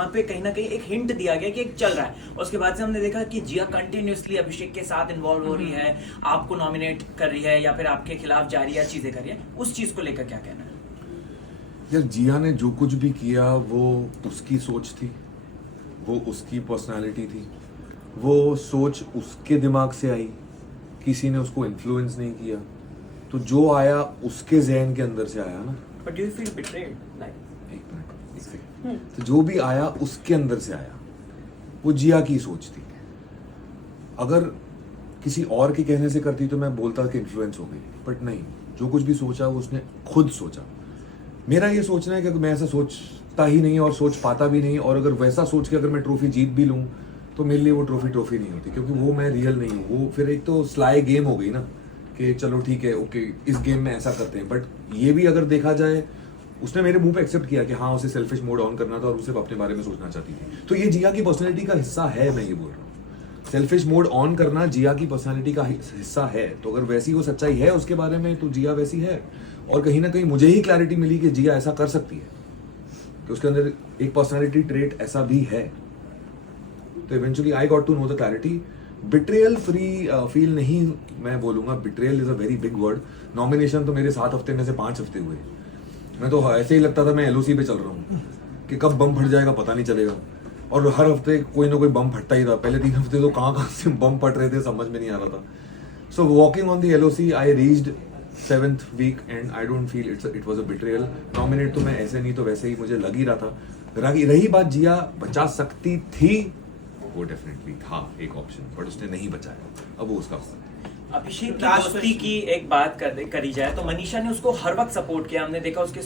वहाँ पे कहीं ना कहीं एक हिंट दिया गया कि एक चल रहा है। उसके बाद से हमने देखा कि जिया कंटिन्यूअसली अभिषेक के साथ इन्वॉल्व हो रही है, आपको नॉमिनेट कर रही है या फिर आपके खिलाफ जा रही है, चीजें कर रही है। उस चीज को लेकर क्या कहना है? यार जिया ने जो कुछ भी किया वो उसकी सोच थी, वो उसकी पर्सनालिटी थी, वो सोच उसके दिमाग से आई, किसी ने उसको इन्फ्लुएंस नहीं किया। तो जो आया उसके जहन के अंदर से आया ना। But do you feel betrayed? Like एक मिनट, एक सेकंड। तो जो भी आया उसके अंदर से आया, वो जिया की सोच थी। अगर किसी और के कहने से करती तो मैं बोलता कि इन्फ्लुएंस हो गई, बट नहीं, जो कुछ भी सोचा वो उसने खुद सोचा। मेरा ये सोचना है कि मैं ऐसा सोचता ही नहीं और सोच पाता भी नहीं, और अगर वैसा सोच के अगर मैं ट्रॉफी जीत भी लूँ तो मेरे लिए वो ट्रॉफी नहीं होती, क्योंकि वो मैं रियल नहीं हूँ। वो फिर एक तो स्लाई गेम हो गई ना कि चलो ठीक है, ओके इस गेम में ऐसा करते हैं। बट ये भी अगर देखा जाए, उसने मेरे मुंह पे एक्सेप्ट किया कि हाँ उसे सेल्फिश मोड ऑन करना था और उसे अपने बारे में सोचना चाहती थी। तो ये जिया की पर्सनैलिटी का हिस्सा है, मैं ये बोल रहा हूँ। सेल्फिश मोड ऑन करना जिया की पर्सनैलिटी का हिस्सा है। तो अगर वैसी वो सच्चाई है उसके बारे में तो जिया वैसी है। और कहीं ना कहीं मुझे ही क्लैरिटी मिली कि जिया ऐसा कर सकती है, कि उसके अंदर एक पर्सनैलिटी ट्रेट ऐसा भी है। तो eventually I got to know the clarity. Betrayal free feel नहीं मैं बोलूंगा, betrayal is a very big word. Nomination तो मेरे 7 हफ्ते में से 5 हफ्ते हुए। मैं तो ऐसे ही लगता था मैं एलओसी पे चल रहा हूँ कि कब बम फट जाएगा पता नहीं चलेगा। और हर हफ्ते कोई ना कोई बम फटता ही था। पहले 3 हफ्ते तो कहाँ से बम फट रहे थे समझ में नहीं आ रहा था। So walking on the LOC I reached 7th week and I don't feel it was a betrayal. Nominate तो मैं ऐसे नहीं तो वैसे ही मुझे लग ही रहा था। रही बात जिया बचा सकती थी, वो डेफिनेटली था एक ऑप्शन, बट उसने नहीं बचाया। अब वो उसका अभिषेक की दोस्ती की एक बात करी जाए तो मनीषा ने उसको हर वक्त सपोर्ट किया। हमने देखा उसके